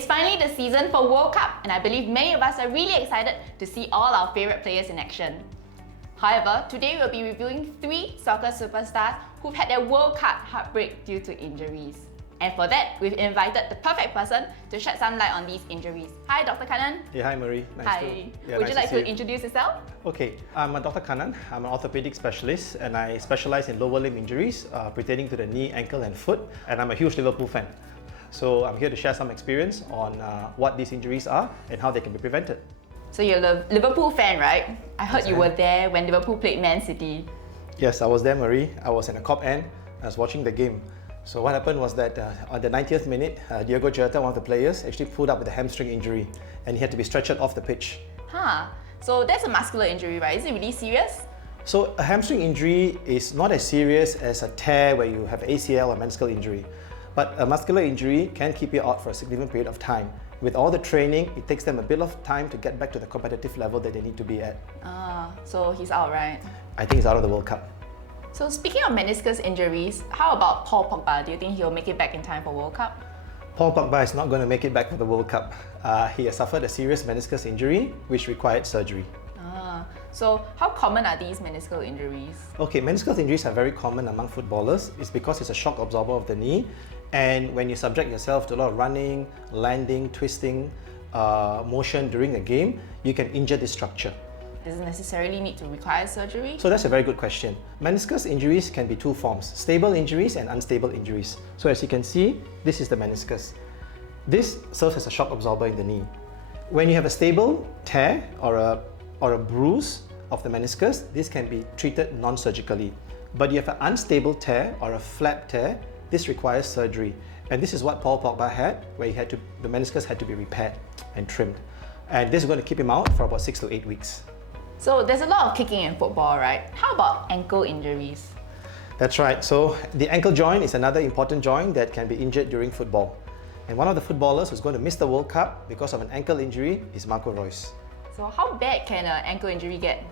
It's finally the season for World Cup, and I believe many of us are really excited to see all our favourite players in action. However, today we'll be reviewing 3 soccer superstars who've had their World Cup heartbreak due to injuries. And for that, we've invited the perfect person to shed some light on these injuries. Hi, Dr. Kannan. Yeah, hi Marie. Would you like to introduce yourself? Okay, I'm Dr. Kannan. I'm an orthopaedic specialist and I specialize in lower limb injuries pertaining to the knee, ankle and foot. And I'm a huge Liverpool fan. So I'm here to share some experience on what these injuries are and how they can be prevented. So you're a Liverpool fan, right? I heard you were there when Liverpool played Man City. Yes, I was there, Marie. I was in a cop end. I was watching the game. So what happened was that on the 90th minute, Diogo Jota, one of the players, actually pulled up with a hamstring injury and he had to be stretchered off the pitch. So that's a muscular injury, right? Is it really serious? So a hamstring injury is not as serious as a tear where you have ACL or meniscal injury. But a muscular injury can keep you out for a significant period of time. With all the training, it takes them a bit of time to get back to the competitive level that they need to be at. So he's out, right? I think he's out of the World Cup. So speaking of meniscus injuries, how about Paul Pogba? Do you think he'll make it back in time for World Cup? Paul Pogba is not going to make it back for the World Cup. He has suffered a serious meniscus injury which required surgery. So how common are these meniscal injuries? Okay, meniscus injuries are very common among footballers. It's because it's a shock absorber of the knee, and when you subject yourself to a lot of running, landing, twisting, motion during a game, you can injure this structure. Does it necessarily need to require surgery? So that's a very good question. Meniscus injuries can be 2 forms, stable injuries and unstable injuries. So as you can see, this is the meniscus. This serves as a shock absorber in the knee. When you have a stable tear or a bruise of the meniscus, this can be treated non-surgically. But you have an unstable tear or a flap tear, this requires surgery. And this is what Paul Pogba had, where the meniscus had to be repaired and trimmed. And this is going to keep him out for about 6 to 8 weeks. So there's a lot of kicking in football, right? How about ankle injuries? That's right. So the ankle joint is another important joint that can be injured during football. And one of the footballers who's going to miss the World Cup because of an ankle injury is Marco Reus. So how bad can an ankle injury get?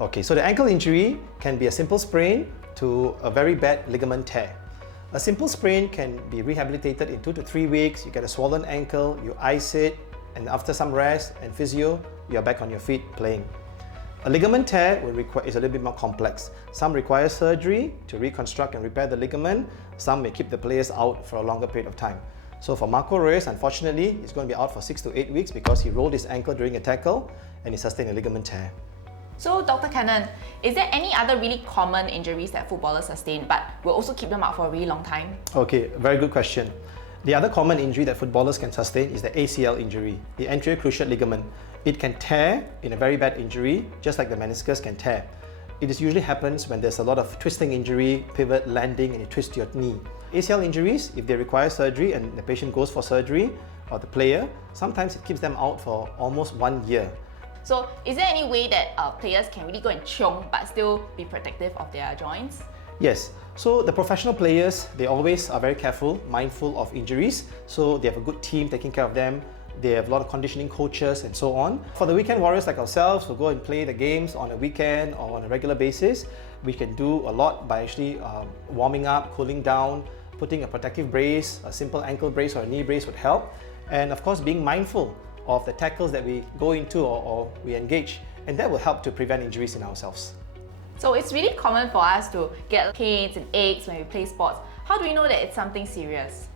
Okay, so the ankle injury can be a simple sprain to a very bad ligament tear. A simple sprain can be rehabilitated in 2 to 3 weeks. You get a swollen ankle, you ice it, and after some rest and physio, you're back on your feet playing. A ligament tear is a little bit more complex. Some require surgery to reconstruct and repair the ligament. Some may keep the players out for a longer period of time. So for Marco Reus, unfortunately, he's going to be out for 6 to 8 weeks because he rolled his ankle during a tackle and he sustained a ligament tear. So Dr. Kannan, is there any other really common injuries that footballers sustain but will also keep them out for a really long time? Okay, very good question. The other common injury that footballers can sustain is the ACL injury, the anterior cruciate ligament. It can tear in a very bad injury, just like the meniscus can tear. It usually happens when there's a lot of twisting injury, pivot, landing, and you twist your knee. ACL injuries, if they require surgery and the patient goes for surgery, or the player, sometimes it keeps them out for almost 1 year. So is there any way that players can really go and chiong but still be protective of their joints? Yes. So the professional players, they always are very careful, mindful of injuries. So they have a good team taking care of them. They have a lot of conditioning coaches and so on. For the weekend warriors like ourselves who go and play the games on a weekend or on a regular basis, we can do a lot by actually warming up, cooling down, putting a protective brace, a simple ankle brace or a knee brace would help. And of course, being mindful of the tackles that we go into or we engage, and that will help to prevent injuries in ourselves. So it's really common for us to get pains and aches when we play sports. How do we know that it's something serious?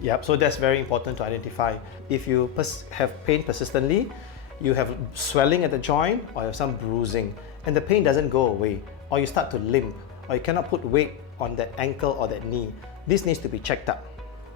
Yep, so that's very important to identify. If you have pain persistently, you have swelling at the joint or you have some bruising, and the pain doesn't go away, or you start to limp, or you cannot put weight on that ankle or that knee, this needs to be checked up.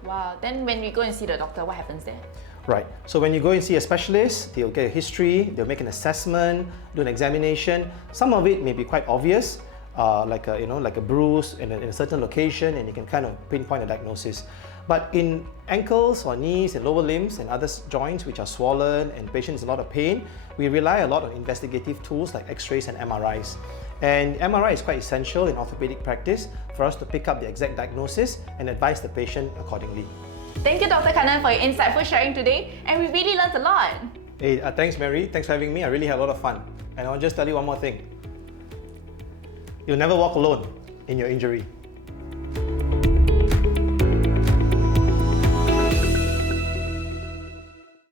Wow, then when we go and see the doctor, what happens there? Right, so when you go and see a specialist, they'll get a history, they'll make an assessment, do an examination. Some of it may be quite obvious, like a bruise in a certain location, and you can kind of pinpoint a diagnosis. But in ankles or knees and lower limbs and other joints which are swollen and patients in a lot of pain, we rely a lot on investigative tools like X-rays and MRIs. And MRI is quite essential in orthopedic practice for us to pick up the exact diagnosis and advise the patient accordingly. Thank you, Dr. Kannan, for your insightful sharing today, and we really learned a lot. Hey, thanks Mary, thanks for having me. I really had a lot of fun. And I'll just tell you one more thing. You'll never walk alone in your injury.